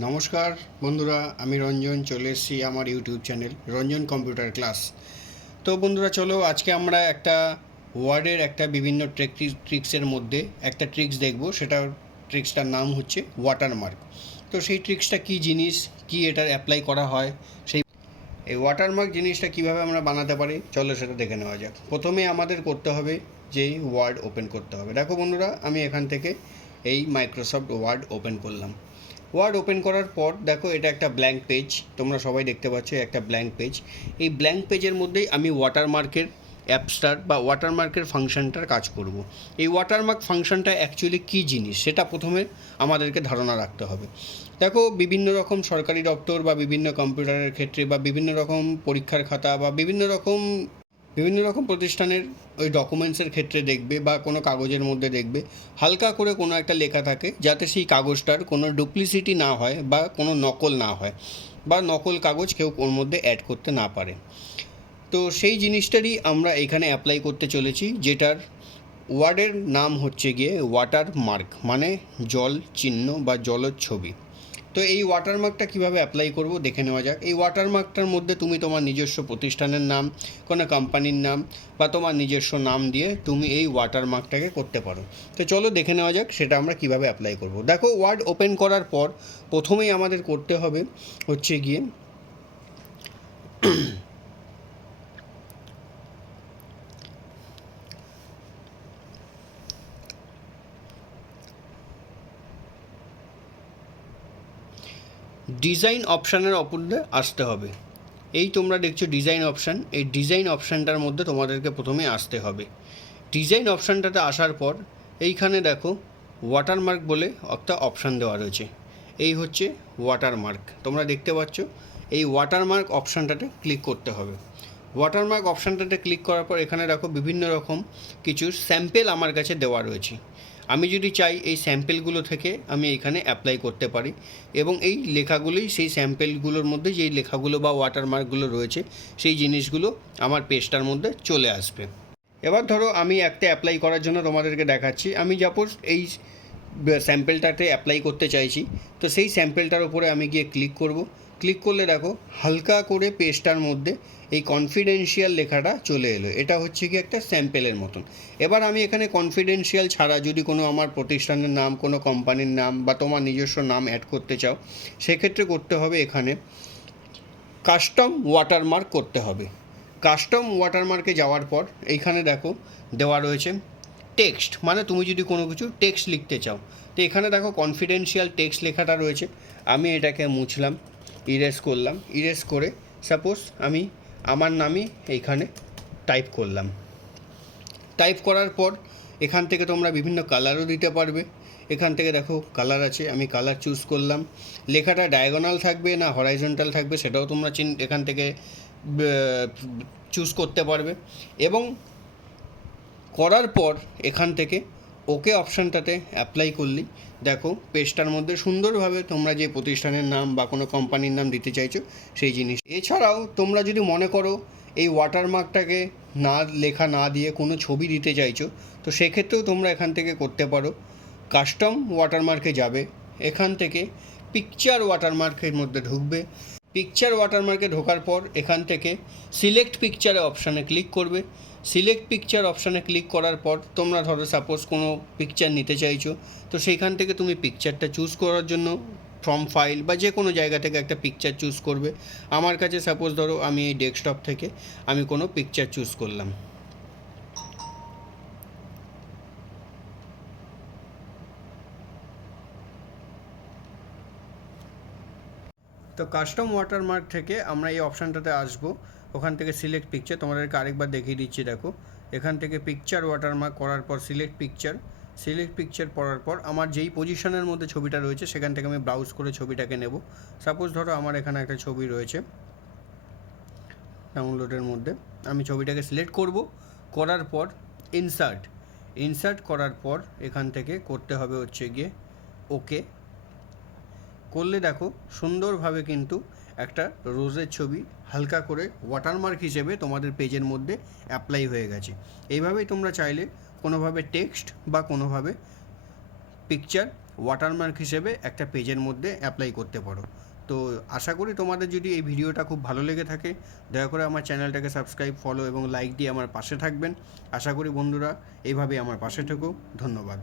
নমস্কার বন্ধুরা, আমি রঞ্জন চলে এসেছি আমার YouTube channel Ranjan computer class. তো বন্ধুরা চলো আজকে আমরা একটা ওয়ার্ডের একটা বিভিন্ন ট্রিক্সের মধ্যে একটা ট্রিক্স দেখব। ট্রিক্সটার নাম হচ্ছে ওয়াটারমার্ক। তো সেই ট্রিক্সটা কী জিনিস, কি এটা অ্যাপ্লাই করা হয়, এই ওয়াটারমার্ক জিনিসটা কিভাবে আমরা বানাতে পারি চলো সেটা দেখে নেওয়া যাক। প্রথমে আমাদের করতে হবে যে ওয়ার্ড ওপেন করতে হবে। দেখো বন্ধুরা, আমি এখান থেকে এই মাইক্রোসফট ওয়ার্ড ওপেন করলাম। ওয়ার্ড ওপেন করার পর দেখো এটা একটা ব্ল্যাঙ্ক পেজ, তোমরা সবাই দেখতে পাচ্ছ একটা ব্ল্যাঙ্ক পেজ। এই ব্ল্যাঙ্ক পেজের মধ্যেই আমি ওয়াটারমার্কের অ্যাপসটার বা ওয়াটারমার্কের ফাংশনটার কাজ করব। এই ওয়াটারমার্ক ফাংশনটা অ্যাকচুয়ালি কী জিনিস সেটা প্রথমে আমাদেরকে ধারণা রাখতে হবে। দেখো বিভিন্ন রকম সরকারি দপ্তর বা বিভিন্ন কম্পিউটারের ক্ষেত্রে বা বিভিন্ন রকম পরীক্ষার খাতা বা বিভিন্ন রকম প্রতিষ্ঠানের ওই ডকুমেন্টসের ক্ষেত্রে দেখবে বা কোনো কাগজের মধ্যে দেখবে হালকা করে কোনো একটা লেখা থাকে, যাতে সেই কাগজটার কোনো ডুপ্লিসিটি না হয় বা কোনো নকল না হয় বা নকল কাগজ কেউ ওর মধ্যে অ্যাড করতে না পারে। তো সেই জিনিসটারই আমরা এখানে অ্যাপ্লাই করতে চলেছি, যেটার ওয়ার্ডের নাম হচ্ছে গিয়ে ওয়াটারমার্ক, মানে জল চিহ্ন বা জলচ্ছবি। তো এই ওয়াটারমার্কটা কীভাবে অ্যাপ্লাই করব দেখে নেওয়া যাক। এই ওয়াটারমার্কটার মধ্যে তুমি তোমার নিজস্ব প্রতিষ্ঠানের নাম, কোনো কোম্পানির নাম বা তোমার নিজস্ব নাম দিয়ে তুমি এই ওয়াটারমার্কটাকে করতে পারো। তো চলো দেখে নেওয়া যাক সেটা আমরা কিভাবে অ্যাপ্লাই করব। দেখো ওয়ার্ড ওপেন করার পর প্রথমেই আমাদের করতে হবে হচ্ছে গিয়ে ডিজাইন অপশানের ওপরে আসতে হবে। এই তোমরা দেখছো ডিজাইন অপশান, এই ডিজাইন অপশানটার মধ্যে তোমাদেরকে প্রথমে আসতে হবে। ডিজাইন অপশানটাতে আসার পর এইখানে দেখো ওয়াটারমার্ক বলে একটা অপশান দেওয়া রয়েছে। এই হচ্ছে ওয়াটারমার্ক, তোমরা দেখতে পাচ্ছ। এই ওয়াটারমার্ক অপশানটাতে ক্লিক করতে হবে। ওয়াটারমার্ক অপশানটাতে ক্লিক করার পর এখানে দেখো বিভিন্ন রকম কিছু স্যাম্পেল আমার কাছে দেওয়া রয়েছে। আমি যদি চাই এই স্যাম্পেলগুলো থেকে আমি এখানে অ্যাপ্লাই করতে পারি এবং এই লেখাগুলোই সেই স্যাম্পেলগুলোর মধ্যে যেই লেখাগুলো বা ওয়াটারমার্কগুলো রয়েছে সেই জিনিসগুলো আমার পেজটার মধ্যে চলে আসবে। এবার ধরো আমি একটা অ্যাপ্লাই করার জন্য তোমাদেরকে দেখাচ্ছি। আমি সাপোজ এই স্যাম্পেলটাতে অ্যাপ্লাই করতে চাইছি, তো সেই স্যাম্পেলটার উপরে আমি গিয়ে ক্লিক করব। ক্লিক করলে দেখো হালকা করে পেজটার মধ্যে এই কনফিডেন্সিয়াল লেখাটা চলে এলো। এটা হচ্ছে কি একটা স্যাম্পেলের মতন। এবার আমি এখানে কনফিডেন্সিয়াল ছাড়া যদি কোনো আমার প্রতিষ্ঠানের নাম, কোনো কোম্পানির নাম বা তোমার নিজস্ব নাম অ্যাড করতে চাও, সেক্ষেত্রে করতে হবে এখানে কাস্টম ওয়াটারমার্ক করতে হবে। কাস্টম ওয়াটারমার্কে যাওয়ার পর এইখানে দেখো দেওয়া রয়েছে টেক্সট, মানে তুমি যদি কোনো কিছু টেক্সট লিখতে চাও, তো এখানে দেখো কনফিডেন্সিয়াল টেক্সট লেখাটা রয়েছে। আমি এটাকে মুছলাম, ইরেজ করলাম। ইরেজ করে সাপোজ আমি আমার নামই এইখানে টাইপ করলাম। টাইপ করার পর এখান থেকে তোমরা বিভিন্ন কালারও দিতে পারবে। এখান থেকে দেখো কালার আছে, আমি কালার চুজ করলাম। লেখাটা ডায়াগোনাল থাকবে না হরাইজন্টাল থাকবে সেটাও তোমরা এখান থেকে চুজ করতে পারবে। এবং করার পর এখান থেকে ওকে অপশানটাতে অ্যাপ্লাই করলেই দেখো পেজটার মধ্যে সুন্দরভাবে তোমরা যে প্রতিষ্ঠানের নাম বা কোনো কোম্পানির নাম দিতে চাইছো সেই জিনিস। এছাড়াও তোমরা যদি মনে করো এই ওয়াটারমার্কটাকে লেখা না দিয়ে কোনো ছবি দিতে চাইছো, তো সেক্ষেত্রেও তোমরা এখান থেকে করতে পারো। কাস্টম ওয়াটারমার্কে যাবে, এখান থেকে পিকচার ওয়াটারমার্কের মধ্যে ঢুকবে। পিকচার ওয়াটারমার্কে ঢোকার পর এখান থেকে সিলেক্ট পিকচারে অপশানে ক্লিক করবে। সিলেক্ট পিকচার অপশানে ক্লিক করার পর তোমরা ধরো সাপোজ কোনো পিকচার নিতে চাইছো, তো সেইখান থেকে তুমি পিকচারটা চুজ করার জন্য ফ্রম ফাইল বা যে কোনো জায়গা থেকে একটা পিকচার চুজ করবে। আমার কাছে সাপোজ ধরো আমি এই ডেস্কটপ থেকে আমি কোনো পিকচার চুজ করলাম। তো কাস্টম ওয়াটারমার্ক থেকে আমরা এই অপশানটাতে আসবো। ওখান থেকে সিলেক্ট পিকচার, তোমাদেরকে আরেকবার দেখিয়ে দিচ্ছি। দেখো এখান থেকে পিকচার ওয়াটারমার্ক করার পর সিলেক্ট পিকচার পড়ার পর আমার যেই পজিশনের মধ্যে ছবিটা রয়েছে সেখান থেকে আমি ব্রাউজ করে ছবিটাকে নেব। সাপোজ ধরো আমার এখানে একটা ছবি রয়েছে ডাউনলোডের মধ্যে, আমি ছবিটাকে সিলেক্ট করব। করার পর ইনসার্ট করার পর এখান থেকে করতে হবে হচ্ছে গিয়ে ওকে। করলে দেখো সুন্দরভাবে কিন্তু একটা রোজের ছবি হালকা করে ওয়াটারমার্ক হিসেবে তোমাদের পেজের মধ্যে অ্যাপ্লাই হয়ে গেছে। এইভাবেই তোমরা চাইলে কোনোভাবে টেক্সট বা কোনোভাবে পিকচার ওয়াটারমার্ক হিসেবে একটা পেজের মধ্যে অ্যাপ্লাই করতে পারো। তো আশা করি তোমাদের যদি এই ভিডিওটা খুব ভালো লেগে থাকে দয়া করে আমার চ্যানেলটাকে সাবস্ক্রাইব, ফলো এবং লাইক দিয়ে আমার পাশে থাকবেন। আশা করি বন্ধুরা এইভাবেই আমার পাশে থেকো। ধন্যবাদ।